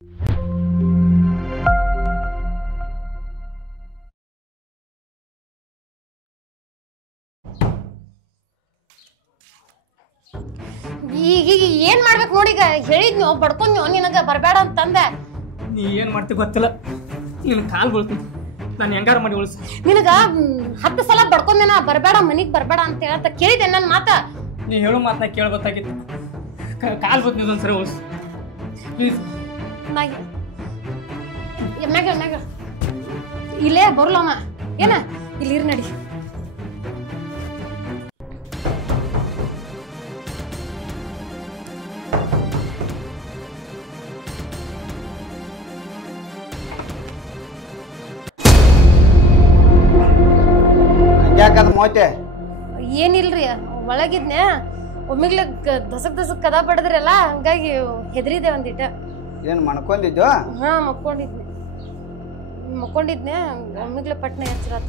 ಈಗ ಏನ್ ಮಾಡ್ಬೇಕು ನೋಡಿ? ಈಗ ಹೇಳಿದ್ನಿ ಬಡ್ಕೊಂಡ್ ನಿನಗ ಬರ್ಬೇಡ ಅಂತಂದೆ. ನೀ ಏನ್ ಮಾಡ್ತಿ ಗೊತ್ತಿಲ್ಲ, ನಿನ್ ಕಾಲ್ ಬೀಳ್ತೀನಿ, ನಾನು ಹೆಂಗಾರ ಮಾಡಿ ಉಳಿಸ್. ನಿನಗ 10 ಸಲ ಬಡ್ಕೊಂಡೆನ ಬರ್ಬೇಡ ಮನಿಗ್ ಬರ್ಬೇಡ ಅಂತ ಹೇಳಂತ ಕೇಳಿದೆ ನನ್ ಮಾತ. ನೀ ಹೇಳು ಮಾತನ್ನ ಕೇಳ್ಬೇಕಾಗಿತ್ತು. ಕಾಲ್ ಬೀಳ್ತೀನಿ, ಇದೊಂದ್ಸರಿ ಉಳಿಸ್ ಪ್ಲೀಸ್. ಇಲ್ಲೇ ಬರಲಮ್ಮ. ಏನ ಇಲ್ಲಿ ಇರ್ ನಡಿ. ಏನಿಲ್ರಿ, ಒಳಗಿದ್ನೆ ಒಮ್ಮಿಗ್ಲ ದಸಕ್ ಕದ ಬಡದ್ರಲ್ಲ, ಹಂಗಾಗಿ ಹೆದರಿದೆ ಒಂದಿಟ್ಟ. ಏನ್ ಮಣ್ಕೊಂಡಿದ್ದು? ಹಾ, ಮಕ್ಕೊಂಡಿದ್ನೆ ಒಮ್ಮಿಗ್ಲ ಪಟ್ನ ಎಚ್ಚರಾತ.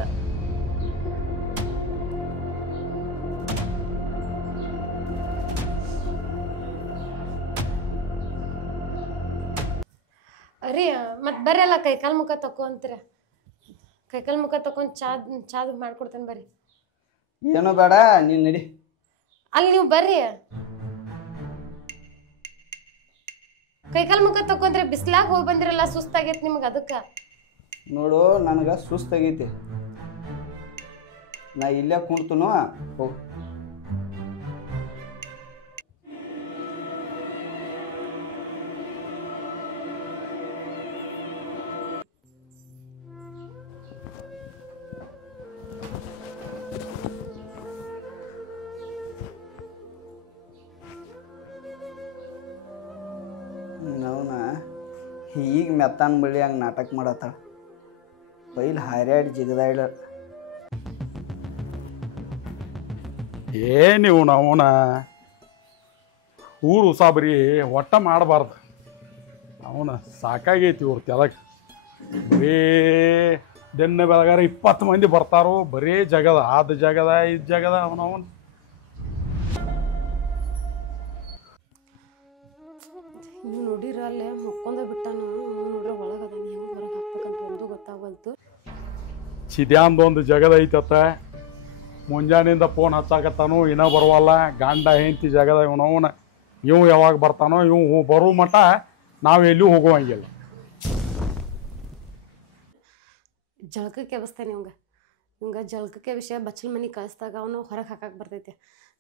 ಅರಿ ಮತ್ ಬರ್ರಿ ಅಲ್ಲ ಕೈಕಾಲ್ ಮುಖ ತಕೋ ಅಂತೀರ. ಕೈಕಾಲ್ ಮುಖ ತಕೊಂಡ್ ಚಾದ್ ಮಾಡ್ಕೊಡ್ತೇನೆ ಬರ್ರಿ. ಏನು ಬೇಡ, ನೀನ್ ನಡಿ. ಅಲ್ಲಿ ನೀವು ಬರ್ರಿ. ಕೈಕಾಲ್ ಮುಖ ತಕೊಂಡ್ರೆ ಬಿಸ್ಲಾಗ ಹೋಗಿ ಬಂದಿರಲ್ಲ, ಸುಸ್ತಾಗೈತಿ ನಿಮ್ಗೆ. ಅದಕ್ಕ ನೋಡು, ನನಗ ಸುಸ್ತಾಗೈತಿ, ನಾ ಇಲ್ಲೇ ಕುಂತನು. ಹೋಗ್. ನವನ ಈಗ ಮೆತ್ತಾನ್ ಬಳ್ಳಿ ಹಂಗೆ ನಾಟಕ ಮಾಡತ್ತಾಳ. ಪೈಲ್ ಹಾರ್ಯಾಡಿ ಜಿಗದಾಳ. ನೀವು ನಾವನ ಊರು ಉಸಾಬರಿ ಒಟ್ಟ ಮಾಡಬಾರ್ದು. ಅವನ ಸಾಕಾಗೈತಿ ಇವ್ರ ತೆಲಗ. ಬರೀ ದಿನ ಬೆಳಗಾರ 20 ಮಂದಿ ಬರ್ತಾರೋ, ಬರೀ ಜಗದ ಆದ ಜಗದ ಇದು ಜಗದ. ಅವನವನ್ ನೀವು ನೋಡಿರ ಅಲ್ಲೇ ಮುಕ್ಕೊಂಡ ಬಿಟ್ಟಾನ. ನೋಡ್ರಿ ಒಳಗದ, ಹೆಂಗೆ ಹೊರಗೆ ಹಾಕ್ಬೇಕಂತ ಒಂದು ಗೊತ್ತಾಗಲ್ತು. ಚಿದ್ಯಾಂದೊಂದು ಜಗದ ಐತತ್ತ. ಮುಂಜಾನೆಯಿಂದ ಫೋನ್ ಹಚ್ಚಾಕತ್ತಾನು, ಇನ್ನೂ ಬರುವಲ್ಲ. ಗಂಡ ಹೆಂಡತಿ ಜಗದ ಇವನವನ. ಇವು ಯಾವಾಗ ಬರ್ತಾನೋ, ಇವು ಬರೋ ಮಟ ನಾವು ಎಲ್ಲೂ ಹೋಗುವಂಗಿಲ್ಲ. ಜಳಕಕ್ಕೆ ಎಬ್ಸ್ತೇನೆ ಇವಂಗ ಜಳಕಕ್ಕೆ ವಿಷಯ ಬಚ್ಚಲ್ ಮನೆ ಕಳಿಸ್ದಾಗ ಅವನು ಹೊರಗೆ ಹಾಕಕ್ಕೆ ಬರ್ತೈತೆ.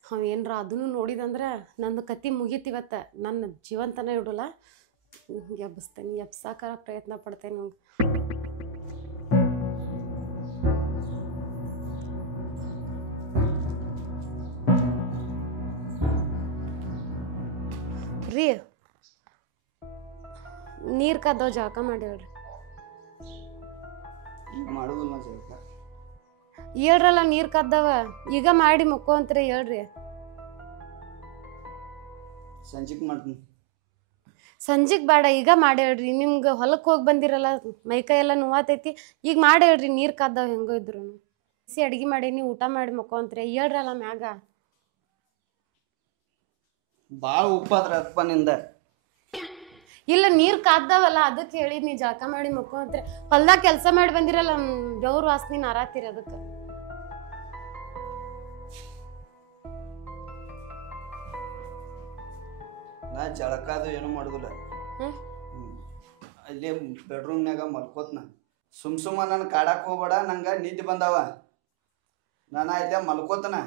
ಅವ ಏನರ ಅದನ್ನು ನೋಡಿದಂದ್ರೆ ನನ್ನ ಕತ್ತಿ ಮುಗೀತಿವತ್ತ. ನನ್ನ ಜೀವಂತನ ಇಡೋಲ್ಲ. ಎಬ್ಸ್ತೇನೆ, ಎಬ್ಸಾಕ ಪ್ರಯತ್ನ ಪಡ್ತೇನೆ ಇವಂಗ. ರೀ, ನೀರು ಕದ್ದವ್ ಜಳಕ ಮಾಡಿ ಹೇಳ್ರಿ. ಮಾಡುದಿಲ್ಲ ಹೇಳ್ರಲ್ಲ, ನೀರು ಕದ್ದವ ಈಗ ಮಾಡಿ ಮುಕ್ಕೋ ಅಂತೀರ ಹೇಳ್ರಿ. ಸಂಜಿಕ್ ಮಾಡ್ತೀನಿ. ಸಂಜಿಗೆ ಬೇಡ, ಈಗ ಮಾಡಿ ಹೇಳ್ರಿ. ನಿಮ್ಗೆ ಹೊಲಕ್ಕೆ ಹೋಗಿ ಬಂದಿರಲ್ಲ, ಮೈಕೈ ಎಲ್ಲ ನೋವಾತೈತಿ. ಈಗ ಮಾಡಿ ಹೇಳ್ರಿ, ನೀರು ಕದ್ದವ ಹೆಂಗೋ ಇದ್ರು. ಬಿಸಿ ಅಡ್ಗೆ ಮಾಡಿ ನೀವು ಊಟ ಮಾಡಿ ಮುಕ್ಕೋ ಅಂತೀರ ಹೇಳ್ರಲ್ಲ ಮ್ಯಾಗ. ಭಾಳ ಉಪ್ಪಾದ್ರೆ ಅಪ್ಪ ನಿಂದ. ಇಲ್ಲ, ನೀರು ಕಾದ್ದವಲ್ಲ, ಅದಕ್ಕೆ ಹೇಳಿದ್ ನೀ ಜಳಕ ಮಾಡಿ ಮುಕ್ಕೋ ಅಂತೀರ. ಹೊಲ್ದಾಗ ಕೆಲಸ ಮಾಡಿ ಬಂದಿರಲ್ಲ, ಬೆವ್ರ ವಾಸನೆ ನಾರಾತೀರಿ ಅದಕ್ಕೆ. ನಾ ಜಳಕಾದು ಏನು ಮಾಡುದಿಲ್ಲ. ಅಲ್ಲೇ ಬೆಡ್ರೂಮ್ನಾಗ ಮಲ್ಕೋತ್ನ. ಸುಮ್ಮ ನನ್ನ ಕಾಡಕ್ಕೆ ಹೋಗ್ಬೇಡ, ನಂಗೆ ನಿದ್ದೆ ಬಂದಾವ. ನಾನು ಇಲ್ಲೇ ಮಲ್ಕೋತನ.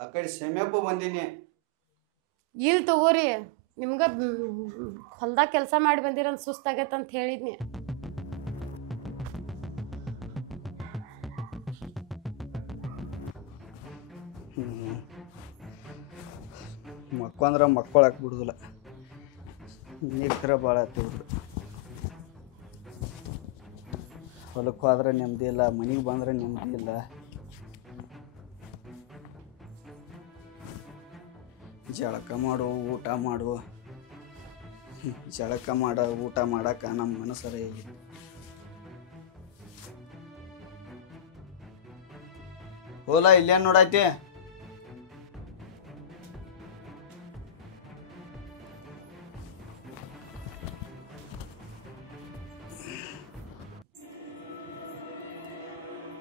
ಆ ಕಡೆ ಸೆಮ್ಯಪ್ಪು ಬಂದೀನಿ. ಇಲ್ಲಿ ತಗೋರಿ, ನಿಮ್ಗೆ ಹೊಲ್ದಾಗ ಕೆಲಸ ಮಾಡಿ ಬಂದಿರಂತ ಸುಸ್ತಾಗೈತಂತ ಹೇಳಿದ್ನಿ. ಮಕ್ಕೊಂದ್ರೆ ಮಕ್ಕೊಳಕ್ಕೆ ಬಿಡುದಿಲ್ಲ. ನೀರ್ಕರ ಭಾಳ ಆಯ್ತು. ಹೊಲಕ್ಕೆ ಹೋದ್ರೆ ನೆಮ್ಮದಿ ಇಲ್ಲ, ಮನೆಗೆ ಬಂದ್ರೆ ನೆಮ್ಮದಿ ಇಲ್ಲ. ಜಳಕ ಮಾಡು, ಊಟ ಮಾಡು. ಜಳಕ ಮಾಡ ಊಟ ಮಾಡಕ್ಕೆ ನಮ್ಮ ಮನಸ್ಸರ ಈಗ. ಹೋಲ ಇಲ್ಲೇನು ನೋಡೈತಿ?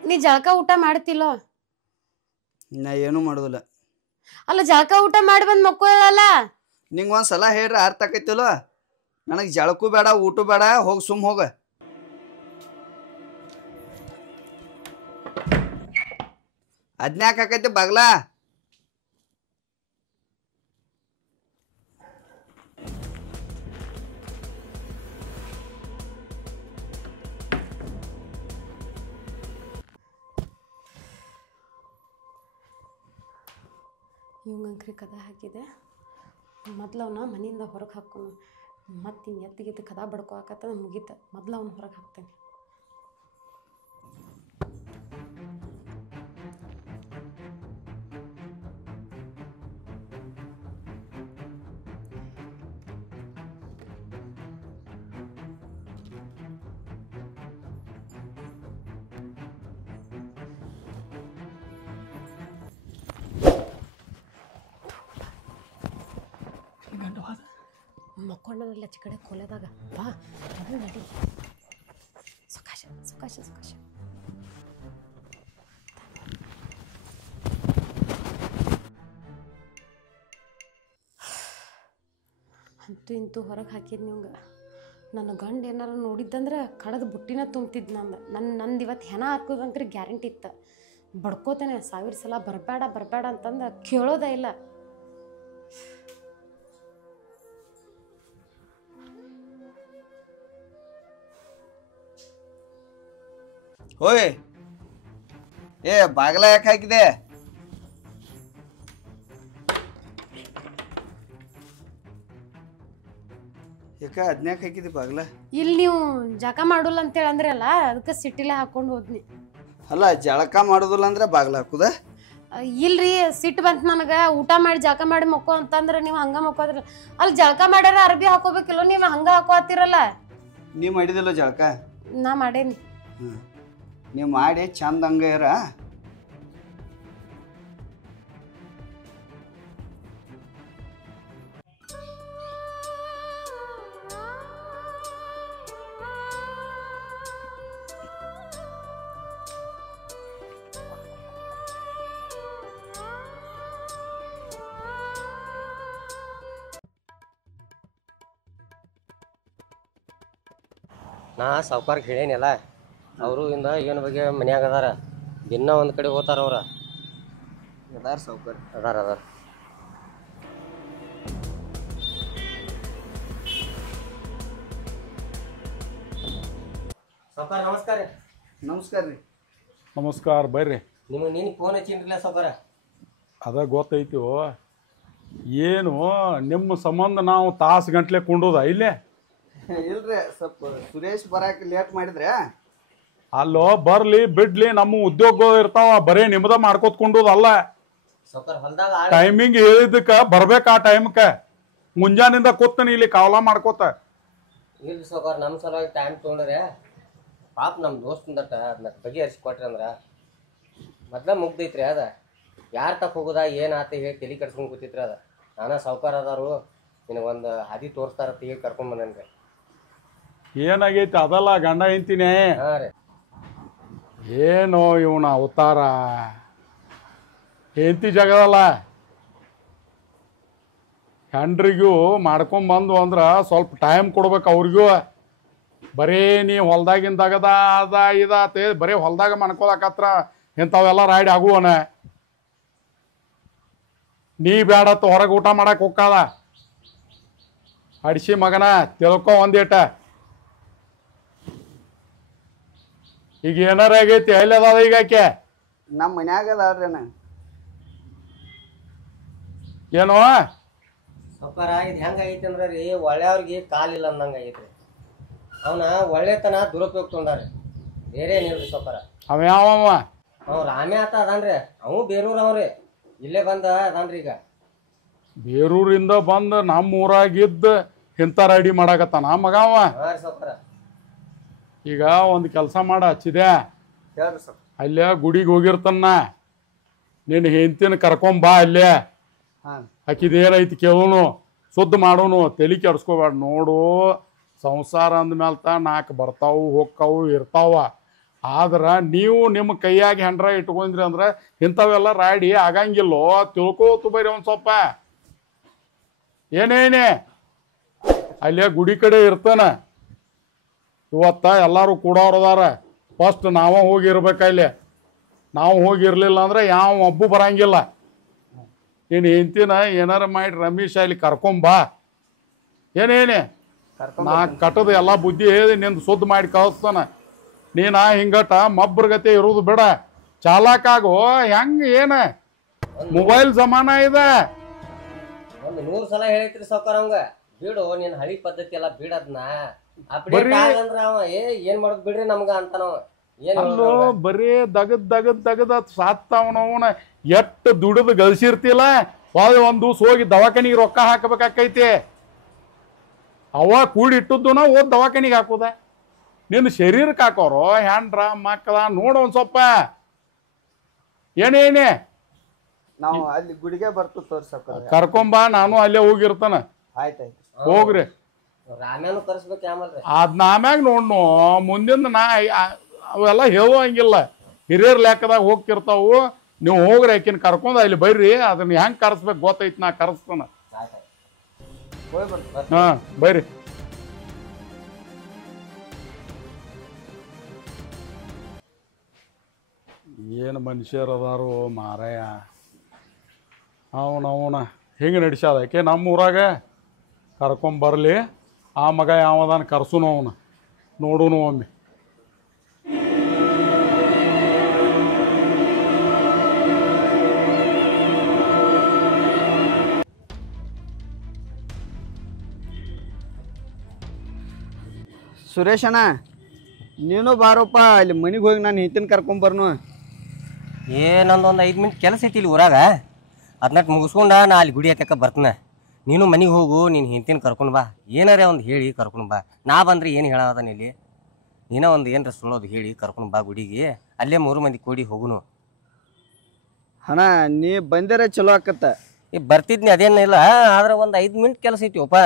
ನೀ ಜಳಕ ಊಟ ಮಾಡ್ತಿಲ್ಲೋ? ನಾ ಏನೂ ಮಾಡೋದಿಲ್ಲ. ಅಲ್ಲ ಜಳಕ ಊಟ ಮಾಡಿ ಬಂದು ಮಕ್ಕೊಳ್ಳಲ್ಲ. ನಿಂಗೆ ಒಂದು ಸಲ ಹೇಳ್ರಿ ಅರ್ಥ ಆಕೈತಿಲ್ಲ. ನನಗೆ ಜಳಕು ಬೇಡ ಊಟ ಬೇಡ, ಹೋಗಿ ಸುಮ್ ಹೋಗ. ಅದ್ನ್ಯಾಕೆ ಹಾಕೈತಿ ಬಾಗ್ಲ? ಇವಂಗಂಕ್ರಿ ಕದ ಹಾಕಿದೆ. ಮೊದ್ಲು ಅವನ ಮನೆಯಿಂದ ಹೊರಗೆ ಹಾಕೋನು. ಮತ್ತು ಇನ್ನು ಎತ್ತಿಗೆದ್ದು ಕದ ಬಡ್ಕೊ ಹಾಕತ್ತ ಮುಗೀತ. ಮೊದ್ಲು ಅವ್ನು ಹೊರಗೆ ಹಾಕ್ತೇನೆ. ಮಕ್ಕೊಂಡಲ್ಲ ಕಡೆ ಕೊಲೆದಾಗ ಬಾ ಅದು ನಡಿ. ಸುಖಾಶ ಸುಖಾಶ ಸುಖಾಶ. ಅಂತೂ ಇಂತೂ ಹೊರಗೆ ಹಾಕಿದ್ ನಿಮ್ಗೆ. ನನ್ನ ಗಂಡ ಏನಾರ ನೋಡಿದ್ದಂದ್ರೆ ಕಡದ ಬುಟ್ಟಿನ ತುಂಬ್ತಿದ್ದು. ನಂದು ಇವತ್ತು ಹೆಣ ಹಾಕೋದಂಕ್ರಿ ಗ್ಯಾರಂಟಿ ಇತ್ತು. ಬಡ್ಕೋತೇನೆ 1000 ಸಲ ಬರಬೇಡ ಅಂತಂದು ಕೇಳೋದೇ ಇಲ್ಲ. ಓಯ್ ಬಾಗ್ಲ ಯಾಕೆ ಹಾಕಿದೆ? ಯಾಕ ಅದ್ನ್ಯಾಕೆ ಹಾಕಿದೆ ಬಾಗ್ಲ? ಇಲ್ಲಿ ನೀವು ಜಳಕ ಮಾಡೋಲ್ಲ ಅಂತೇಳಿ ಅಂದ್ರೆ ಅಲ್ಲ, ಅದಕ್ಕೆ ಸಿಟ್ಟಿಲೆ ಹಾಕೊಂಡು ಹೋದ್ನಿ. ಅಲ್ಲ ಜಳಕ ಮಾಡೋದಿಲ್ಲ ಅಂದ್ರೆ ಬಾಗ್ಲ ಹಾಕುದ? ಇಲ್ರಿ ಸಿಟ್ಟು ಬಂತು ನನಗೆ. ಊಟ ಮಾಡಿ ಜಳಕ ಮಾಡಿ ಮಕ್ಕೋ ಅಂತಂದ್ರೆ ನೀವು ಹಂಗೆ ಮಕ್ಕೋದ್ರಲ್ಲ. ಅಲ್ಲಿ ಜಳಕ ಮಾಡ್ಯಾರ ಅರ್ಬಿ ಹಾಕೋಬೇಕಿಲ್ಲ, ನೀವು ಹಂಗೆ ಹಾಕೋತಿರಲ್ಲ. ನೀ ಮಾಡಿದಿಲ್ಲ ಜಳಕ? ನಾ ಮಾಡೇನಿ. ನೀವು ಮಾಡಿ ಚಂದ ಹಂಗ ಇರ. ನಾ ಸಾವ್ಕಾರ್ಗೆ ಹೇಳೇನಿಲ್ಲ. ಅವರು ಇಂದ ಏನು ಬಗ್ಗೆ ಮನ್ಯಾಗ ಅದಾರ. ದಿನ ಒಂದು ಕಡೆ ಹೋಗ್ತಾರ ಅವ್ರ. ಅದಾರ ಸಾವ್ಕಾರ? ಅದಾರ. ಸಾವ್ಕಾರ ನಮಸ್ಕಾರ ರೀ. ನಮಸ್ಕಾರ ರೀ. ನಮಸ್ಕಾರ ಬರ್ರಿ. ನಿಮಗೆ ನೀನು ಫೋನ್ ಹಚ್ಚಿನ್ರಲ್ಲ ಸಾವ್ಕಾರ? ಅದ ಗೊತ್ತೈತಿ. ಏನು ನಿಮ್ಮ ಸಂಬಂಧ ನಾವು ತಾಸು ಗಂಟ್ಲೆ ಕುಂಡೋದ ಇಲ್ಲೇ? ಇಲ್ರಿ ಸ್ವಲ್ಪ ಸುರೇಶ್ ಬರಾಕ ಲೇಟ್ ಮಾಡಿದ್ರೆ. ಅಲ್ಲೋ ಬರ್ಲಿ ಬಿಡ್ಲಿ, ನಮ್ಮ ಉದ್ಯೋಗ ಇರ್ತಾವ, ಬರೇ ನಿಮ್ದ ಮಾಡ್ಕೋತ್ಕೊಂಡೋದಲ್ಲ. ಸಾವ್ಕಾರ ಹೊಲ್ದಾಗ ಟೈಮಿಂಗ್ ಹೇಳಿದ್ದಕ್ಕ ಬರ್ಬೇಕ. ಆ ಟೈಮ್ಕ ಮುಂಜಾನಿಂದ ಕೂತನಿ ಇಲ್ಲಿ ಕಾವಲ ಮಾಡ್ಕೋತ. ಇಲ್ರಿ ಸಾವ್ಕಾರ, ನಮ್ಮ ಸಲುವಾಗಿ ಟೈಮ್ ತೊಗೊಂಡ್ರೆ ಪಾಪ ನಮ್ಮ ದೋಸ್ತಂದಟ್ಟ ಅದನ್ನ ಬಗೆಹರಿಸಿ ಕೊಟ್ರಿ ಅಂದ್ರೆ ಮೊದ್ಲ ಮುಗ್ದೈತ್ರಿ. ಅದ ಯಾರು ತಪ್ಪ ಹೋಗುದ ಏನಾತ ಹೇಳಿ ತಲೆ ಕಟ್ಸ್ಕೊಂಡು ಕೂತಿತ್ರಿ. ಅದ ನಾನಾ ಸಾವ್ಕಾರ ಅದಾರು ನಿನಗೊಂದು ಹಾದಿ ತೋರಿಸ್ತಾರ ಹೇಳಿ ಕರ್ಕೊಂಡ್ ಬಂದನ್ರಿ. ಏನಾಗೈತಿ ಅದಲ್ಲ ಗಂಡ ಹೆಂಡ್ತಿನೇ. ಹಾಂ ರೀ. ಏನು ಇವನ ಅವತಾರ. ಹೆಂಡತಿ ಜಗದಲ್ಲ, ಹೆಂಡ್ರಿಗೂ ಮಾಡ್ಕೊಂಬಂದು ಅಂದ್ರ ಸ್ವಲ್ಪ ಟೈಮ್ ಕೊಡ್ಬೇಕು ಅವ್ರಿಗೂ. ಬರೀ ನೀ ಹೊಲ್ದಾಗಿಂದಾಗದ ಅದ ಇದಾತ ಬರೀ ಹೊಲ್ದಾಗ ಮಾಡ್ಕೊಳಕತ್ರ ಇಂಥವೆಲ್ಲ ರಾಯ್ಡ್ ಆಗುವನ. ನೀ ಬೇಡತ್ತ ಹೊರಗೆ ಊಟ ಮಾಡಕ್ಕೆ ಹೋಗ್ಕಾದ. ಅಡಿಸಿ ಮಗನ ತಿಳ್ಕೊ ಒಂದೇಟ. ಈಗ ಏನಾರ ಆಗೈತಿ ಎಲ್ಲದ ಈಗ ಆಕೆ? ನಮ್ಮ ಮನ್ಯಾಗ ಅದಾಳ್ರಿ. ಏನೋ ಸಾವ್ಕಾರ ಇದು ಹೆಂಗಾಗೈತಿ ಅಂದ್ರೆ ರೀ, ಒಳ್ಳೆಯವ್ರಿಗೆ ಕಾಲಿಲ್ಲ ಅಂದಂಗೆ ಆಗೈತ್ರಿ. ಅವನ ಒಳ್ಳೆತನ ದುರುಪಯೋಗ ತೊಗೊಂಡಾರಿ, ಬೇರೆ ಏನಿಲ್ರಿ ಸಾವ್ಕಾರ. ಅವ ಯಾವ? ಅವ್ ರಾಮೇ ಆತ ಅದಾನ್ರಿ. ಅವು ಬೇರೂರ್ ಅವ್ರಿ, ಇಲ್ಲೇ ಬಂದ ಅದಾನ್ರಿ. ಈಗ ಬೇರೂರಿಂದ ಬಂದು ನಮ್ಮ ಊರಾಗಿದ್ದು ಇಂಥ ರೆಡಿ ಮಾಡಾಕತ್ತಾನ ಮಗ ಅವ. ಹಾಂ ರೀ ಸಾವ್ಕಾರ. ಈಗ ಒಂದು ಕೆಲಸ ಮಾಡ ಹಚ್ಚಿದೆ. ಹೇಳ್ರಿ ಸರ್. ಅಲ್ಲೇ ಗುಡಿಗೆ ಹೋಗಿರ್ತಾನ, ನಿನ್ನ ಹೆಂಡ್ತಿನ ಕರ್ಕೊಂಬಾ. ಅಲ್ಲೇ ಆಕಿದೇನೈತಿ ಕೇಳೋನು, ಶುದ್ಧ ಮಾಡೋನು, ತಲೆ ಕೆಡ್ಸ್ಕೋಬೇಡ. ನೋಡು ಸಂಸಾರ ಅಂದ್ಮೇಲೆ 4 ಬರ್ತಾವು ಹೋಗ್ತಾವು ಇರ್ತಾವ. ಆದ್ರೆ ನೀವು ನಿಮ್ಮ ಕೈಯಾಗಿ ಹೆಂಡ್ರ ಇಟ್ಕೊಂಡ್ರಿ ಅಂದ್ರೆ ಇಂಥವೆಲ್ಲ ರಾಡಿ ಆಗಂಗಿಲ್ಲೋ ತಿಳ್ಕೋತು ಬರೀ ಒಂದು ಸ್ವಲ್ಪ ಏನೇನೆ ಅಲ್ಲೇ ಗುಡಿ ಕಡೆ ಇರ್ತಾನ ಇವತ್ತ ಎಲ್ಲರೂ ಕೂಡೋರದಾರ ಫಸ್ಟ್ ನಾವ ಹೋಗಿರ್ಬೇಕ ಇಲ್ಲಿ ನಾವು ಹೋಗಿರ್ಲಿಲ್ಲ ಅಂದ್ರೆ ಯಾವ ಒಬ್ಬು ಬರಂಗಿಲ್ಲ ನೀನು ಹೆಂಡ್ತಿನ ಏನಾರ ಮಾಡಿ ರಮೇಶ್ ಅಲ್ಲಿ ಕರ್ಕೊಂಬಾ ಏನೇನೆ ನಾ ಕಟ್ಟದ ಎಲ್ಲ ಬುದ್ಧಿ ಹೇಳಿ ನಿಂದು ಸುದ್ದ ಮಾಡಿ ಕಳಿಸ್ತಾನ ನೀನ ಹಿಂಗಟ ಮಬ್ರಗತೆ ಇರೋದು ಬೇಡ ಚಾಲಾಕಾಗೋ ಹೆಂಗ ಏನ ಮೊಬೈಲ್ ಜಮಾನ ಇದೆ ಒಂದು 100 ಸಲ ಹೇಳಿತ್ರಿ ಸಾವ್ಕಾರ ಅವಂಗ ಬಿಡು ನಿನ್ ಹಳಿ ಪದ್ಧತಿ ಎಲ್ಲ ಬಿಡದ್ನ ಅಪ್ಡೇಟ್ ಆಗಂದ್ರ ಅವ ಏನ್ ಮಾಡೋದ್ ಬಿಡ್ರಿ ನಮ್ಗ ಅಂತಾನವ ಏನ್ ಅಲ್ಲೋ ಬರೀ ದಗದ್ ಸಾತ್ತವನವನ ಎಟ್ಟು ದುಡಿದು ಗಳಿಸಿರ್ತಿಲ್ಲ ಒಂದ್ ದಿವ್ಸ ಹೋಗಿ ದವಾಖಾನಿಗೆ ರೊಕ್ಕ ಹಾಕಬೇಕಾಕೈತಿ ಅವ ಕೂಡಿಟ್ಟದ್ದು ಓದ್ ದವಾಖಾನಿಗೆ ಹಾಕೋದ ನಿನ್ನ ಶರೀರಕ್ಕೆ ಹಾಕೋರು ಹ್ಯಾಂಡ್ರ ಮಕ್ಕಳ ನೋಡು ಒಂದ್ ಸ್ವಲ್ಪ ಏನೇನೆ ನಾವು ಅಲ್ಲಿ ಗುಡಿಗೆ ಬರ್ತು ತೋರ್ಸಕ್ಕ ಕರ್ಕೊಂಬಾ ನಾನು ಅಲ್ಲೇ ಹೋಗಿರ್ತಾನ ಆಯ್ತಾಯ್ತು ಹೋಗ್ರಿ ರಾಮ್ಯಾನು ಕರ್ಸ್ಬೇಕು ಆಮೇಲೆ ಅದ್ ಆಮ್ಯಾಗ ನೋಡ್ನು ಮುಂದಿನ ಅವೆಲ್ಲ ಹೇಳುವಂಗಿಲ್ಲ ಹಿರಿಯರ್ ಲೆಕ್ಕದಾಗ ಹೋಗ್ತಿರ್ತಾವು ನೀವು ಹೋಗ್ರಿ ಆಕಿನ ಕರ್ಕೊಂಡ್ ಅಲ್ಲಿ ಬರ್ರಿ ಅದನ್ನ ಹೆಂಗ್ ಕರ್ಸ್ಬೇಕು ಗೊತ್ತೈತಿ ನಾ ಕರ್ಸ್ತಾನ ಹೋಗಿ ಬರ್ತು ಹಾ ಬರ್ರಿ ಏನು ಮನುಷ್ಯರು ಅದಾರು ಮಾರಾಯ ಅವನ ಹಿಂಗೆ ನಡಿಸ್ಯಾದ ಯಾಕೆ ನಮ್ಮ ಊರಾಗ ಕರ್ಕೊಂಬರ್ಲಿ ಆ ಮಗ ಯಾವದಾನ ಕರ್ಸುನು ಅವನು ನೋಡುನು ಒಮ್ಮೆ ಸುರೇಶಣ್ಣ ನೀನು ಬಾರಪ್ಪ ಅಲ್ಲಿ ಮನೆಗೆ ಹೋಗಿ ನಾನು ಹೆಂಡತಿನ ಕರ್ಕೊಂಬರ್ನು ನಂದೊಂದು 5 ಮಿನಿಟ್ ಕೆಲಸ ಐತಿ ಇಲ್ಲಿ ಊರಾಗ ಅದನ್ನ ಮುಗಿಸ್ಕೊಂಡ ನಾ ಅಲ್ಲಿ ಗುಡಿ ಹತ್ತಕ್ಕ ಬರ್ತನ ನೀನು ಮನೆಗೆ ಹೋಗು ನೀನು ಹೆಂಡತಿನ ಕರ್ಕೊಂಡು ಬಾ ಏನಾರೇ ಒಂದು ಹೇಳಿ ಕರ್ಕೊಂಡು ಬಾ ನಾ ಬಂದ್ರೆ ಏನು ಹೇಳೋದನ್ನ ಇಲ್ಲಿ ನೀನ ಒಂದು ಏನರ ಸುಳ್ಳೋದು ಹೇಳಿ ಕರ್ಕೊಂಡು ಬಾ ಗುಡಿಗೆ ಅಲ್ಲೇ 3 ಮಂದಿ ಕೂಡಿ ಹೋಗುನು ಅಣ್ಣ ನೀ ಬಂದರೆ ಚಲೋ ಆಕತ್ತ ಬರ್ತಿದ್ನಿ ಅದೇನಿಲ್ಲ ಆದ್ರೆ ಒಂದು 5 ಮಿನಿಟ್ ಕೆಲಸ ಐತಿ ಒಪ್ಪ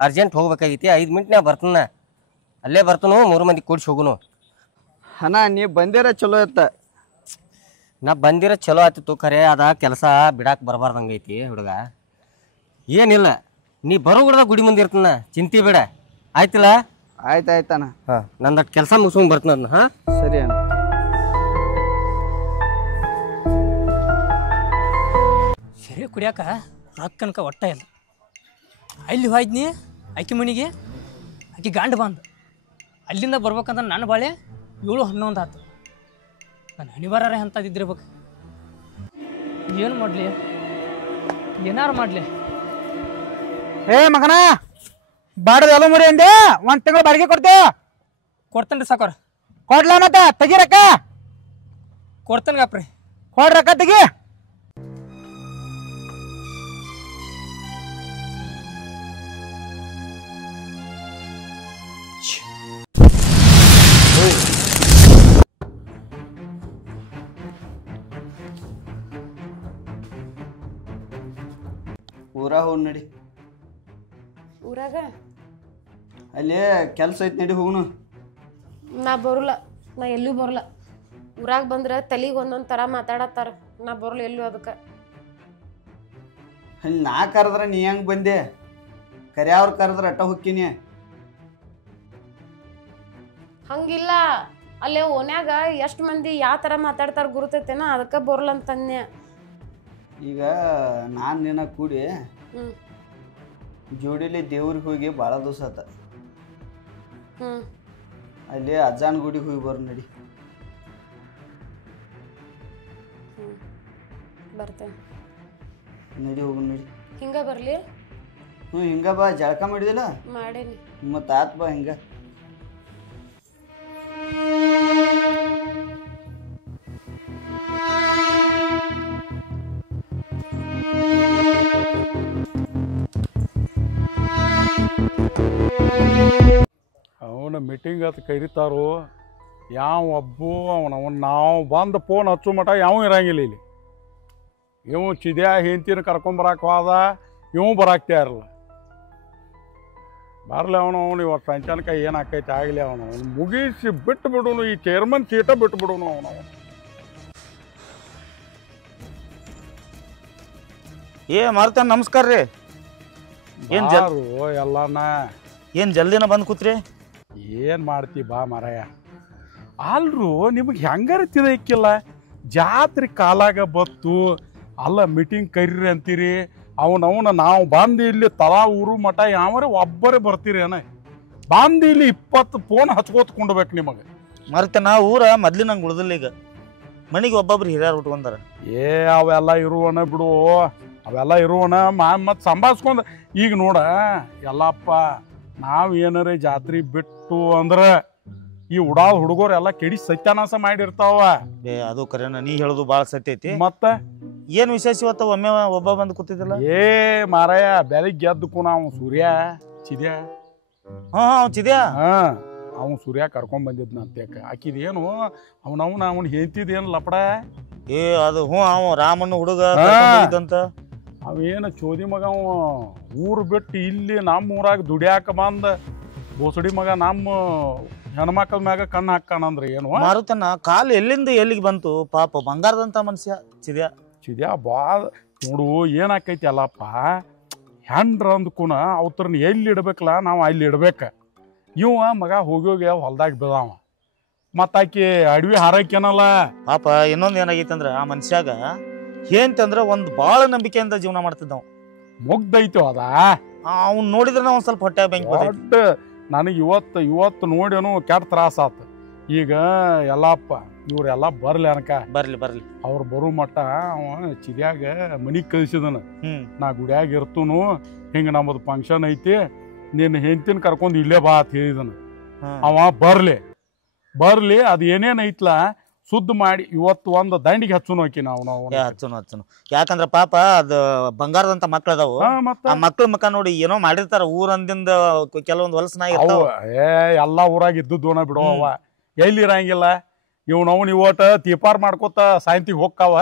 ಅರ್ಜೆಂಟ್ ಹೋಗ್ಬೇಕಾಗೈತಿ 5 ಮಿನಿಟ್ನ್ಯಾಗ ಬರ್ತನ ಅಲ್ಲೇ ಬರ್ತನು 3 ಮಂದಿ ಕೂಡಿಸಿ ಹೋಗುನು ಅಣ್ಣ ನೀ ಬಂದಿರ ಚಲೋ ಇತ್ತ ನಾ ಬಂದಿರೋ ಚಲೋ ಆಯ್ತಿತ್ತು ಖರೆ ಅದ ಕೆಲಸ ಬಿಡಾಕ್ ಬರಬಾರ್ದಂಗೈತಿ ಹುಡುಗ ಏನಿಲ್ಲ ನೀ ಬರೋ ಹುಡುಗ ಗುಡಿ ಮುಂದೆ ಇರ್ತನ ಚಿಂತೆ ಬೇಡ ಆಯ್ತಿಲ್ಲ ಆಯ್ತಾಯ್ತಣ್ಣ ಹಾಂ ನಂದಟ್ ಕೆಲಸ ಮುಗಿಸ್ಕೊಂಡ್ ಬರ್ತೀನಿ ಅದನ್ನ ಹಾಂ ಸರಿ ಅಣ್ಣ ಸರಿ ಕುಡಿಯಾಕ ರೊಕ್ಕನಕ ಒಟ್ಟ ಇಲ್ಲ ಅಲ್ಲಿ ಹೋಯ್ದ್ನಿ ಆಕಿ ಮನೆಗೆ ಆಕಿ ಗಂಡ ಬಂದು ಅಲ್ಲಿಂದ ಬರ್ಬೇಕಂದ್ರೆ ನನ್ನ ಬಾಳೆ 7-11 ಆತು ನಾನು ಹಣಿಬಾರ ಅಂತದಿದ್ದಿರ್ಬೇಕು ಏನು ಮಾಡಲಿ ಏನಾರು ಮಾಡಲಿ ಏ ಮಗನ ಬಾಡದ ಎಲ್ಲ ಮುರಿ ಅಂದೆ 1 ತಿಂಗಳು ಬಾಡಿಗೆ ಕೊಡ್ತೇವೆ ಕೊಡ್ತೇನೆ ರೀ ಸಾಕೋರ ಕೊಡ್ಲ ಮತ್ತೆ ತೆಗಿ ರೊಕ್ಕ ಕೊಡ್ತೇನೆ ಗಾಪ್ರಿ ಕೊಡ್ ರೊಕ್ಕ ತೆಗಿ ಊರಾಗ ಹೋಗಿ ನಡಿ ಊರಾಗ ಅಲ್ಲಿ ಕೆಲಸ ಐತಿ ನಡಿ ಹೋಗುನು ನಾ ಬರೋಲ್ಲ ನಾ ಎಲ್ಲೂ ಬರೋಲ್ಲ ಊರಾಗ ಬಂದ್ರೆ ತಲೆಗೆ ಒಂದೊಂದು ಥರ ಮಾತಾಡತ್ತಾರ ನಾ ಬರೋಲ್ಲ ಎಲ್ಲೂ ಅದಕ್ಕೆ ಅಲ್ಲಿ ನಾ ಕರೆದ್ರೆ ನೀ ಹೆಂಗೆ ಬಂದೆ ಕರ್ಯಾವ್ರು ಕರೆದ್ರೆ ಅಟ್ಟ ಹೊಕ್ಕಿನಿ ಹಂಗಿಲ್ಲ ಅಲ್ಲೇ ಓನ್ಯಾಗ ಎಷ್ಟು ಮಂದಿ ಯಾವ ಥರ ಮಾತಾಡ್ತಾರ ಗುರುತೈತೇನ ಅದಕ್ಕೆ ಬರೋಲ್ಲ ಅಂತನ್ಯ ಈಗ ನಾನು ನಿನ್ನ ಕೂಡಿ ಹ್ಞೂ ಜೋಡಿಲಿ ದೇವ್ರಿಗೆ ಹೋಗಿ ಭಾಳ ದಿವಸ ಆತ ಹ್ಞೂ ಅಲ್ಲಿ ಅಜ್ಜಾನ ಗುಡಿಗೆ ಹೋಗಿ ಬರ್ ನಡಿ ಹ್ಞೂ ಬರ್ತೇನೆ ನಡಿ ಹೋಗು ನಡಿ ಹಿಂಗೆ ಬರಲಿ ಹಿಂಗ ಬಾ ಜಳಕ ಮಾಡಿದಿಲ್ಲ ಮಾಡೇನಿ ಮತ್ತು ಆತ್ ಬಾ ಹಿಂಗ ಅವನ ಮೀಟಿಂಗ್ ಅಂತ ಕರೀತಾರೋ ಯಾವ ಒಬ್ಬು ಅವನು ನಾವು ಬಂದು ಫೋನ್ ಹಚ್ಚು ಮಟ ಯಾವ ಇರಂಗಿಲ್ಲ ಇಲ್ಲಿ ಇವು ಚಿದ್ಯಾ ಹೆಂಡ್ತಿನ ಕರ್ಕೊಂಬರಕ್ಕೆ ಹೋದ ಇವು ಬರಾಕ್ತಾ ಇರಲ್ಲ ಬರ್ಲಿ ಅವನು ಇವತ್ತು ಸಂಚಾನಕ ಏನಾಕೈತೆ ಆಗಲಿ ಅವನು ಮುಗಿಸಿ ಬಿಟ್ಟು ಬಿಡುನು ಈ ಚೇರ್ಮನ್ ಸೀಟ ಬಿಟ್ಟು ಬಿಡುನು ಅವನು ಏ ಮಾರುತಣ್ಣ ನಮಸ್ಕಾರ ರೀ ಏನ್ ಎಲ್ಲಾನ ಏನ್ ಜಲ್ದಿನ ಬಂದ್ ಕೂತ್ರಿ ಏನು ಮಾಡ್ತಿ ಬಾ ಮಾರಾಯ ಅಲ್ರು ನಿಮಗೆ ಹೆಂಗಾರ ತಿಳಕ್ಕಿಲ್ಲ ಜಾತ್ರೆ ಕಾಲಾಗ ಬತ್ತು ಅಲ್ಲ ಮೀಟಿಂಗ್ ಕರೀರಿ ಅಂತೀರಿ ಅವನವನ ನಾವು ಬಂದು ಇಲ್ಲಿ ತಲಾ ಊರು ಮಠ ಯಾವರೇ ಒಬ್ಬರೇ ಬರ್ತೀರಿ ಏನ ಬಂದು ಇಲ್ಲಿ 20 ಫೋನ್ ಹಚ್ಕೋತ್ಕೊಂಡ್ಬೇಕು ನಿಮಗೆ ಮಾರುತಣ್ಣ ಊರ ಮೊದ್ಲಿನಂಗೆ ಉಳ್ದಿಲ್ಲ ಈಗ ಮನಿಗೆ ಒಬ್ಬೊಬ್ರು ಹಿರಿಯರು ಉಟ್ಕೊಂಡಾರ ಅವೆಲ್ಲ ಇರುವನ ಬಿಡು ಅವೆಲ್ಲ ಇರುವನ ಮತ್ತು ಸಂಭಾಳಿಸ್ಕೊಂಡು ಈಗ ನೋಡ ಎಲ್ಲಪ್ಪ ನಾವು ಏನಾರ ಜಾತ್ರೆ ಬಿಟ್ಟು ಅಂದ್ರೆ ಈ ಉಡಾದ ಹುಡುಗರು ಎಲ್ಲ ಕೆಡಿ ಸತ್ಯಾನಾಶ ಮಾಡಿರ್ತಾವ ಅದು ಕರೆನ ನೀ ಹೇಳುದು ಭಾಳ ಸತ್ಯ ಐತಿ ಮತ್ತ ಏನ್ ವಿಶೇಷ ಇವತ್ತು ಒಮ್ಮೆ ಒಬ್ಬ ಬಂದು ಕೂತಿದ್ದಿಲ್ಲ ಮಾರಾಯ ಬೆಳಿಗ್ಗೆ ಎದ್ದಕ್ಕೂ ನಾವು ಸೂರ್ಯ ಚಿದ್ಯಾ ಹಾ ಚಿದ್ಯಾ ಅವ್ನು ಸೂರ್ಯ ಕರ್ಕೊಂಡ್ ಬಂದಿದ್ನ ಅಂತೇಕ ಆಕಿದೇನು ಅವನ ಹೇಳ್ತಿದ್ದೇನು ಲಪಡ ಅದು ಅವ ರಾಮಣ್ಣ ಹುಡುಗ ಅಂತ ಅವೇನು ಚೋದಿ ಮಗ ಊರು ಬಿಟ್ಟು ಇಲ್ಲಿ ನಮ್ಮ ಊರಾಗ ದುಡಿಯಾಕ ಬಂದ ಬೋಸಡಿ ಮಗ ನಮ್ಮ ಹೆಣ್ಮಕ್ಳ ಮ್ಯಾಗ ಕಣ್ಣು ಹಾಕಾನಂದ್ರೆ ಏನು ಮಾರುತಣ್ಣ ಕಾಲು ಎಲ್ಲಿಂದ ಎಲ್ಲಿಗೆ ಬಂತು ಪಾಪ ಬಂಗಾರದಂತ ಮನುಷ್ಯ ಚಿದ್ಯಾ ಭಾಳ ನೋಡು ಏನಾಕೈತಿ ಅಲ್ಲಪ್ಪ ಹೆಂಡ್ರ ಅಂದ್ಕೂನ ಅವತ್ರನ್ನ ಎಲ್ಲಿ ಇಡ್ಬೇಕಲ್ಲ ನಾವು ಅಲ್ಲಿ ಇಡ್ಬೇಕ ಇವ ಮಗ ಹೋಗಿ ಹೊಲ್ದಾಗ ಬಿದಾವ ಮತ್ತಾಕಿ ಅಡವಿ ಹಾರಕ್ಕೇನಲ್ಲ ಪಾಪ ಇನ್ನೊಂದು ಏನಾಗೈತಿ ಅಂದ್ರ ಆ ಮನುಷ್ಯಾಗ ಏನ್ತಂದ್ರ ಒಂದ್ ಬಾಳ ನಂಬಿಕೆಯಿಂದ ಜೀವನ ಮಾಡ್ತಿದ್ದ ಮುಗ್ದೈತು ಅದ ಅವ್ನು ನೋಡಿದ್ರೆ ಒಂದ್ ಸ್ವಲ್ಪ ಹೊಟ್ಟೆ ದೊಡ್ಡ ನನಗೆ ಇವತ್ತು ನೋಡೇನು ಕೆಟ್ಟ ತ್ರಾಸ ಆತ ಈಗ ಎಲ್ಲಪ್ಪ ಇವ್ರೆಲ್ಲ ಬರ್ಲಿ ಅನ್ಕ ಬರ್ಲಿ ಅವ್ರು ಬರೋ ಮಟ್ಟ ಅವ ಚಿದ್ಯಾಗ ಮನಿಗ್ ಕಳ್ಸಿದನ ನಾ ಗುಡಿಯಾಗ ಇರ್ತೂನು ಹಿಂಗ ನಮ್ಮದು ಫಂಕ್ಷನ್ ಐತಿ ನಿನ್ನ ಹೆಂಡತಿನ ಕರ್ಕೊಂಡು ಇಲ್ಲೇ ಬಾ ಅಂತ ಹೇಳಿದನ ಅವ ಬರ್ಲಿ ಅದು ಏನೇನ್ ಐತ್ಲ ಶುದ್ಧ ಮಾಡಿ ಇವತ್ತು ಒಂದು ದಂಡಿಗೆ ಹಚ್ಚುನು ಹಾಕಿ ಹಚ್ಚುನು ಯಾಕಂದ್ರ ಪಾಪ ಅದು ಬಂಗಾರದಂತ ಮಕ್ಳು ಅದಾವು ಆ ಮಕ್ಳ ಮಕ್ಕ ನೋಡಿ ಏನೋ ಮಾಡಿರ್ತಾರ ಊರಂದಿಂದ ಕೆಲವೊಂದು ಹೊಲಸನಾಗಿ ಎಲ್ಲಾ ಊರಾಗ ಇದ್ದೋನ ಬಿಡು ಅವ ಎಲ್ಲಿರಂಗಿಲ್ಲ ಇವ್ನವ್ನ ಇವತ್ತ ತೀಪಾರ್ ಮಾಡ್ಕೊತ ಸಾಯಂತಿಗೆ ಹೋಗ್ತಾವ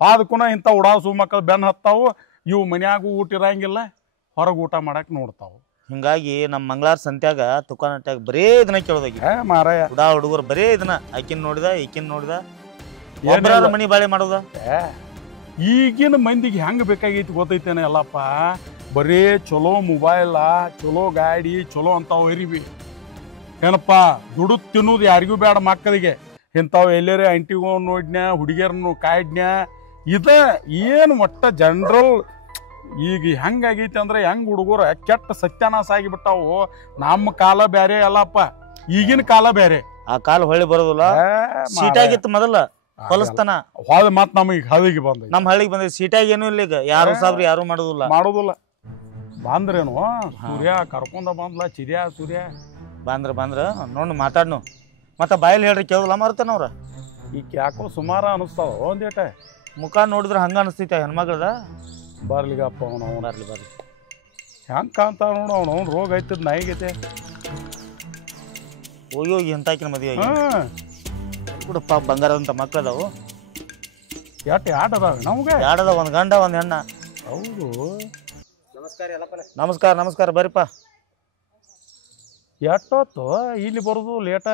ಅದಕ್ಕೂನ ಇಂಥ ಉಡಾಸು ಮಕ್ಕಳು ಬೆನ್ನ ಹತ್ತಾವು ಇವು ಮನ್ಯಾಗೂ ಊಟ ಇರಂಗಿಲ್ಲ ಹೊರಗೆ ಊಟ ಮಾಡಕ್ ನೋಡ್ತಾವ ಹಿಂಗಾಗಿ ನಮ್ಮ ಮಂಗಳಾರ ಸಂತ್ಯಾಗ ತುಕಾನಟ್ಯಾಗ ಬರೇ ಇದನ್ನ ಕೇಳೋದಾಗಿ ಮಾರಾಯ ಉಡಾ ಹುಡುಗರು ಬರೇ ಇದನ್ನ ಈಕಿನ್ ನೋಡಿದ ಮನಿ ಬಾಳೆ ಮಾಡೋದ ಈಗಿನ ಮಂದಿಗೆ ಹೆಂಗ್ ಬೇಕಾಗೈತಿ ಗೊತ್ತೈತೇನೆ ಎಲ್ಲಪ್ಪ ಬರೇ ಚಲೋ ಮೊಬೈಲ ಚಲೋ ಗಾಡಿ ಚಲೋ ಅಂತಾವ್ ಇರಿವಿ ಏನಪ್ಪ ದುಡು ತಿನ್ನೋದು ಯಾರಿಗೂ ಬೇಡ ಮಕ್ಕಳಿಗೆ ಇಂಥವು ಎಲ್ಲರೇ ಅಂಟಿಗೂ ನೋಡ್ನ್ಯಾ ಹುಡುಗಿಯರನ್ನು ಕಾಯ್ಡ್ನ್ಯ ಇದ ಏನು ಒಟ್ಟ ಜನರಲ್ ಈಗ ಹೆಂಗಾಗೈತಿ ಅಂದ್ರೆ ಹೆಂಗ್ ಹುಡುಗರು ಕೆಟ್ಟ ಸತ್ಯಾನಾಶ ಆಗಿಬಿಟ್ಟಾವು ನಮ್ಮ ಕಾಲ ಬೇರೆ ಅಲ್ಲಪ್ಪ ಈಗಿನ ಕಾಲ ಬೇರೆ ಆ ಕಾಲ ಹೊಳ್ಳಿ ಬರೋದಿಲ್ಲ ಸೀಟಾಗಿತ್ತು ಮೊದಲ ಹೊಲಸ್ತಾನ ಹೊಳ ಮತ್ ನಮಗೆ ಹಳ್ಳಿಗೆ ಬಂದ ನಮ್ಮ ಹಳ್ಳಿಗೆ ಬಂದ ಸೀಟಾಗಿ ಏನು ಇಲ್ಲ ಈಗ ಯಾರು ಸಾಬ್ರಿ ಯಾರು ಮಾಡೋದಿಲ್ಲ ಬಂದ್ರೇನು ಸೂರ್ಯ ಕರ್ಕೊಂಡ ಬಂದ್ಲ ಚಿದ್ಯಾ ಸೂರ್ಯ ಬಂದ್ರ ನೋಡ್ ಮಾತಾಡ್ನು ಮತ್ತ ಬಾಯಲ್ಲಿ ಹೇಳ್ರಿ ಕೇಳಲ್ಲ ಮಾರುತಾನವ್ರ ಈಗ ಯಾಕೋ ಸುಮಾರ ಅನಿಸ್ತಾವ ಒಂದೇಟ ಮುಖ ನೋಡಿದ್ರೆ ಹಂಗ ಅನಿಸ್ತೈತೆ ಹೆಣ್ಮಗಳದ ಬರ್ಲಿಗಪ್ಪ ಅವನು ಬರ್ಲಿ ಹೆಂಗ್ ಕಾಣ್ತಾವ ನೋಡು ಅವನು ರೋಗ ಐತದ ನಾಯಿಗೈತೆ ಹೋಗಿ ಎಂತಾಕಿನ ಮದುವೆ ಬಿಡಪ್ಪ ಬಂಗಾರದಂತ ಮಕ್ಳು ಅದಾವು ಎಟ್ ಅದಾವ ನಮ್ಗೆ ಎರಡದ ಒಂದ್ ಗಂಡ ಒಂದ್ ಹೆಣ್ಣ ಹೌದು ನಮಸ್ಕಾರ ಬರ್ರಿಪ್ಪ ಎಷ್ಟೊತ್ತು ಇಲ್ಲಿ ಬರೋದು ಲೇಟ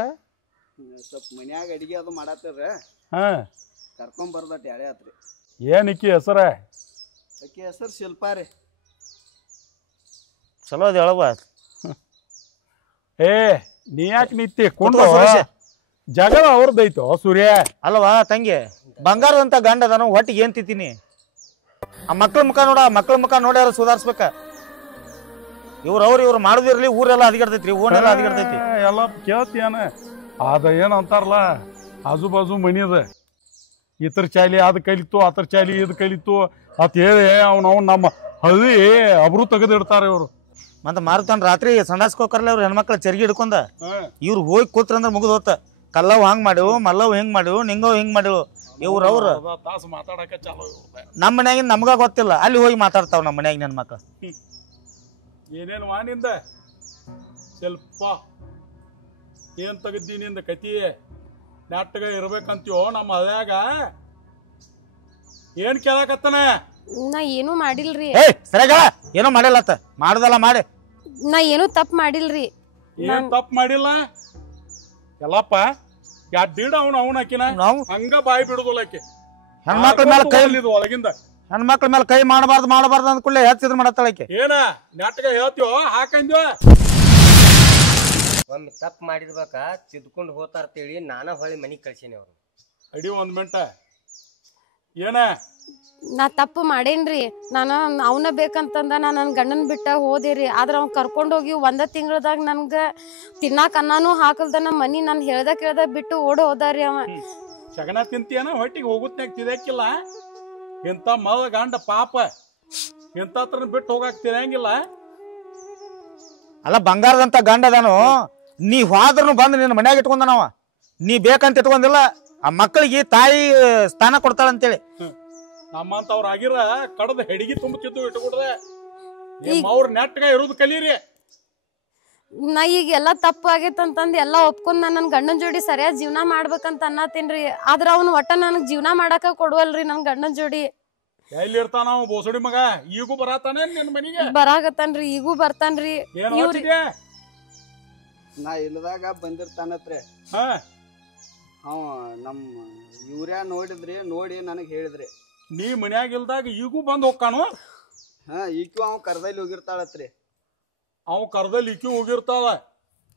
ಸ್ವಲ್ಪ ಮನ್ಯಾಗ ಅಡಿಗೆ ಅದು ಮಾಡತ್ತೀರ ಕರ್ಕೊಂಡ್ ಬರ್ದಟ್ ಯಾರೇ ಆತ್ರಿ ಏನಿಕ್ಕಿ ಹೆಸರ ಅಕ್ಕಿ ಹೆಸರು ಶಿಲ್ಪಾರಿ ಚಲೋ ಅದ ಹೇಳವ ನೀ ಯಾಕೆ ನಿತ್ತಿ ಕೊಂಡು ಜಗಳ ಅವ್ರದ್ದೈತೋ ಸೂರ್ಯ ಅಲ್ವಾ ತಂಗಿ ಬಂಗಾರದಂತ ಗಂಡ ಅದಾನು ಹೊಟ್ಟಿಗೆ ಏನ್ ತಿಂತೀನಿ ಆ ಮಕ್ಳ ಮುಖ ನೋಡ್ಯಾರ ಸುಧಾರಿಸ್ಬೇಕ ಇವ್ರು ಮಾಡುದಿರ್ಲಿ ಊರೆಲ್ಲ ಹದಿಗೆಡ್ತೈತ್ರಿ ಓನೆಲ್ಲ ಹದಿಗೆಡ್ತೈತಿ ಎಲ್ಲ ಕೇಳ್ತೀಯನ ಅದ ಏನ್ ಅಂತಾರಲ್ಲ ಆಜು ಬಾಜು ಮನಿದ ಇತರ ಚಾಲಿ ಅದ್ ಕಲಿತು ಅತರ ಚಾಲಿ ಇದ್ ಕಲಿತು ಅತ್ ಹೇಳಿ ಅವ್ನು ನಮ್ಮ ಹಳ್ಳಿ ಅಬ್ರು ತೆಗೆದಿಡ್ತಾರೆ ಇವ್ರು ಮತ್ತೆ ಮಾರುತಾನ ರಾತ್ರಿ ಸಂಡಾಸ್ಕೋಕರ್ಲ ಅವ್ರ ಹೆಣ್ಮಕ್ಳ ಚರ್ಗಿ ಹಿಡ್ಕೊಂಡ ಇವ್ರು ಹೋಗಿ ಕೂತ್ರಂದ್ರ ಮುಗಿದ್ ಹೋತ ಕಲ್ಲವ್ ಹಂಗ್ ಮಾಡಿವು ಮಲ್ಲವ್ ಹಿಂಗ್ ಮಾಡಿವು ನಿಂಗವ್ ಹಿಂಗ್ ಮಾಡಿವು ಅವ್ರ ತಾಸು ಮಾತಾಡಕ ಚಾಲೋ ನಮ್ಮ ಮನ್ಯಾಗಿನ ನಮ್ಗ ಗೊತ್ತಿಲ್ಲ ಅಲ್ಲಿ ಹೋಗಿ ಮಾತಾಡ್ತಾವ ನಮ್ಮ ಮನ್ಯಾಗಿನ ಹೆಣ್ಮಕ್ಳು ಏನೇನು ವಾನಿಂದ ಸ್ವಲ್ಪ ಏನ್ ತೆಗದ್ದೀನಿಂದ ಕತಿ ನೆಟ್ಟಗ ಇರ್ಬೇಕಂತೀವೋ ನಮ್ಮ ಹಳ್ಯಾಗ ಏನ್ ಕೇಳಕತ್ತನ ನಾ ಏನೂ ಮಾಡಿಲ್ರಿ ಸರಿಯಾಗ ಏನೋ ಮಾಡಿಲ್ಲತ್ತ ಮಾಡ್ದಲ್ಲ ಮಾಡಿ ನಾ ಏನೂ ತಪ್ಪು ಮಾಡಿಲ್ರಿ. ಏನ್ ತಪ್ಪು ಮಾಡಿಲ್ಲ ಎಲ್ಲಪ್ಪ ಯಾಡ್ಡೀಡ ಅವನ ಆಕಿನ ನಾವು ಹಂಗ ಬಾಯಿ ಬಿಡುದಿಲ್ಲ ಆಕಿ ಹೆಣ್ಮಕ್ಳ ಮೇಲೆ ಕೈ ಒಳಗಿಂದ ಹೆಣ್ಮಕ್ಳ ಮೇಲೆ ಕೈ ಮಾಡಬಾರ್ದು ಅಂದ್ಕೂಡ್ಲೆ ಹೆಚ್ಚಿದ್ರು ಮಾಡತ್ತಾಳಕ್ಕೆ. ಏನ ನಾಟಕ ಹೇಳ್ತೀವೋ ಹಾಕಂದ್ಯೋ ಒಮ್ಮೆ ತಪ್ಪು ಮಾಡಿರ್ಬೇಕ ತಿದ್ಕೊಂಡು ಹೋತಾರ್ತೇಳಿ ನಾನ ಹೊಳ್ಳಿ ಮನಿಗೆ ಕಳ್ಸೀನಿ ಅವ್ರು. ಅಡಿ 1 ಮಿನಿಟ್ ಏನ ನಾ ತಪ್ಪು ಮಾಡೇನ್ರಿ. ನಾನು ಅವನ ಬೇಕಂತಂದ ನಾ ನನ್ನ ಗಂಡನ ಬಿಟ್ಟ ಹೋದೇರಿ. ಆದ್ರೆ ಅವ್ನು ಕರ್ಕೊಂಡೋಗಿ 1 ತಿಂಗಳದಾಗ ನನ್ಗೆ ತಿನ್ನಾಕ ಅನ್ನನೂ ಹಾಕಲ್ದ ನಮ್ಮ ಮನಿ ನಾನು ಹೇಳ್ದ ಬಿಟ್ಟು ಓಡ್ ಹೋದಾರಿ ಅವ. ಶಗನ ತಿಂತೀಯನ ಹೊಟ್ಟಿಗೆ ಹೋಗುತ್ನಾಗ ತಿದಕ್ಕಿಲ್ಲ. ಇಂಥ ಮದ ಗಂಡ ಪಾಪ ಇಂಥತ್ರನ ಬಿಟ್ಟು ಹೋಗಾಕ್ ತಿರಂಗಿಲ್ಲ. ಅಲ್ಲ ಬಂಗಾರದಂತ ಗಂಡ ಅದಾನು, ನೀ ಹೋದ್ರೂ ಬಂದು ನಿನ್ನ ಮನ್ಯಾಗ ಇಟ್ಕೊಂಡನವ. ನೀ ಬೇಕಂತ ಇಟ್ಕೊಂಡಿಲ್ಲ. ಆ ಮಕ್ಕಳಿಗೆ ತಾಯಿ ಸ್ಥಾನ ಕೊಡ್ತಾಳಂತೇಳಿ. ನಮ್ಮಂತವ್ರ ಆಗಿರ ಕಡದ ಹೆಡಿಗೆ ತುಂಬುತ್ತಿದ್ದು ಇಟ್ಕೊಡ್ರೆ ಅವ್ರ ನೆಟ್ಗ ಇರೋದು ಕಲೀರಿ. ನಾ ಈಗ ಎಲ್ಲ ತಪ್ಪು ಆಗೈತಂತಂದು ಎಲ್ಲ ಒಪ್ಕೊಂಡ್ ನಾನು ನನ್ನ ಗಂಡನ ಜೋಡಿ ಸರಿಯಾಗಿ ಜೀವನ ಮಾಡ್ಬೇಕಂತ ಅನ್ನತ್ತೀನ್ರಿ. ಆದ್ರ ಅವ್ನು ಒಟ್ಟ ನನಗೆ ಜೀವನ ಮಾಡಾಕ ಕೊಡುವಲ್ರಿ ನನ್ನ ಗಂಡನ ಜೋಡಿ. ಎಲ್ಲಿ ಇರ್ತಾನ ಅವ ಬೋಸಡಿ ಮಗ? ಈಗೂ ಬರಾತಾನೆ ನಿನ್ ಮನಿಗೆ? ಬರಾಕತ್ತಾನ್ರಿ, ಈಗೂ ಬರ್ತಾನ್ರಿ. ಏನ್ ಓದಿದ್ಯಾ? ನಾ ಇಲ್ಲದಾಗ ಬಂದಿರ್ತಾನತ್ರೆ. ಹಾ ಅವ ನಮ್ಮ ಇವ್ರ್ಯಾ ನೋಡಿದ್ರಿ, ನೋಡಿ ನನಗೆ ಹೇಳಿದ್ರಿ. ನೀ ಮನ್ಯಾಗ ಇಲ್ದಾಗ ಈಗೂ ಬಂದ್ ಹೋಗ್ಕಾನು? ಈಕ್ಯೂ ಅವ್ ಕರ್ದಲ್ಲಿ ಹೋಗಿರ್ತಾಳತ್ರಿ. ಅವ್ ಕರ್ದಲ್ಲಿ ಈಕಿ ಹೋಗಿರ್ತಾಳ.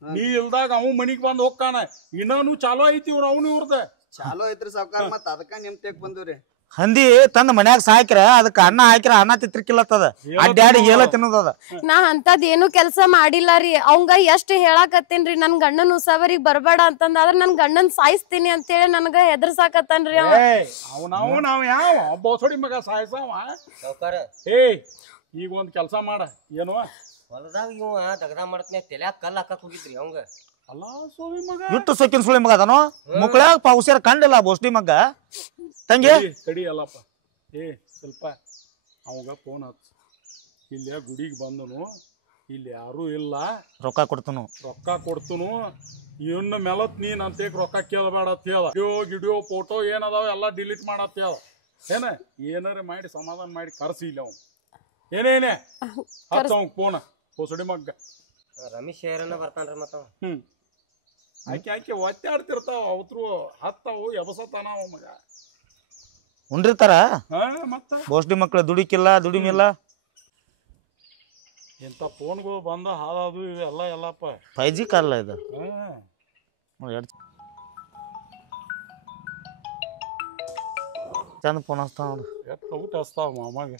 ನೀ ಇಲ್ದಾಗ ಅವ್ ಮನಿಗ್ ಬಂದ್ ಹೋಗ್ಕಾನ. ಇನ್ನೂ ಚಾಲೋ ಐತಿ ಅವ್ನು ಇವ್ರದ ಚಾಲೋ ಐತ್ರಿ ಸಾವ್ಕಾರ. ಮತ್ ಅದಕ್ಕ ನಿಮ್ ತೆಗ್ ಬಂದಿವ್ರಿ. ಹಂದಿ ತಂದ ಮನ್ಯಾಗ ಸಾಕ್ರ ಅದಕ್ಕ ಅನ್ನ ಹಾಕಿರ ಅನ್ನ ತಿತ್ರಿಕಿಲ್ಲತ್ತದ. ಅಡ್ಡಾಡಿ ಹೇಳ ತಿನ್ನೋದದ. ನಾ ಅಂತದ್ ಏನು ಕೆಲಸ ಮಾಡಿಲ್ಲ ರೀ. ಅವಂಗ ಎಷ್ಟ್ ಹೇಳಾಕತ್ತೇನ್ರಿ ನನ್ ಗಂಡನ್ ಉಸಾವರಿಗ್ ಬರ್ಬೇಡ ಅಂತಂದ. ಆದ್ರ ನನ್ ಗಂಡನ್ ಸಾಯಿಸ್ತೀನಿ ಅಂತೇಳಿ ನನ್ಗ ಹೆದರ್ಸಾಕತ್ತಾನ್ರಿ ಅವ. ನಾವ್ ಯಾವ ಬೋಸಡಿ ಮಗ ಸಾಯಸವ? ಸಾವ್ಕಾರ ಈಗ ಒಂದ್ ಕೆಲ್ಸ ಮಾಡ. ಏನು ಹೊಲದಾಗ ಇವ ದಗದ ಮಾಡತ್ನ ತೆಲ್ಯಾಗ ಕಲ್ಲು ಹಾಕಕ್ ಹೋಗಿದ್ರಿ ಅವಂಗ. ಅಲ್ಲ ಸೋವಿ ಮಗ ಇಟ್ಟು ಸೊಕ್ಕಿನ ಸುಳಿ ಮಗ ಅದನು. ಮುಕ್ಳ್ಯಾಗ ಪೌಸ್ಯಾರ ಕಂಡಿಲ್ಲ ಬೋಸ್ಡಿ ಮಗ ತಂಗಿ. ತಡಿ ಅಲ್ಲಪ್ಪ. ಸ್ವಲ್ಪ ಅವಾಗ ಫೋನ್ ಹಚ್ಚ. ಇಲ್ಲಿ ಗುಡಿಗೆ ಬಂದನು, ಇಲ್ಲಿ ಯಾರು ಇಲ್ಲ, ರೊಕ್ಕ ಕೊಡ್ತನು. ಇನ್ನು ಮೆಲತ್ ನೀನ್ ಅಂತೇಕ್ ರೊಕ್ಕ ಕೇಳಬೇಡ ಅಂತ ಹೇಳ. ಗಿಡಿಯೋ ಫೋಟೋ ಏನದಾವ ಎಲ್ಲ ಡಿಲೀಟ್ ಮಾಡತ್ ಹೇಳ. ಏನಾರ ಮಾಡಿ ಸಮಾಧಾನ ಮಾಡಿ ಕರ್ಸಿ ಇಲ್ಲ ಅವ್ನು. ಏನೇನೆ ಹಚ್ಚ ಅವಂಗ ಫೋನ್ ಹೊಸಡಿ ಮಗ್ಗ. ರಮೇಶ್ ಶೇರನ್ನ ಬರ್ತಾನ್ರಿ ಮತ್ತ. ಆಕೆ ಒತ್ತಾಡ್ತಿರ್ತಾವ ಅವತ್ರು ಹತ್ತಾವು ಎಬಸತಾನ ಅವ ಮಗ. ಉಂಡಿರ್ತಾರ ಮತ್ತ ಬೋಸ್ಡಿ ಮಕ್ಳು ದುಡಿಮಿಲ್ಲ. ಇಂಥ ಫೋನ್ಗಳು ಬಂದ ಹಾಳಾದು ಇವೆಲ್ಲ ಎಲ್ಲಪ್ಪ 5G ಕಾಲ ಇದು. ಚಂದ ಫೋನ್ ಹಚ್ತಾವ ನೋಡು. ಊಟ ಹಚ್ತಾವ ಮಾಮಾಗ.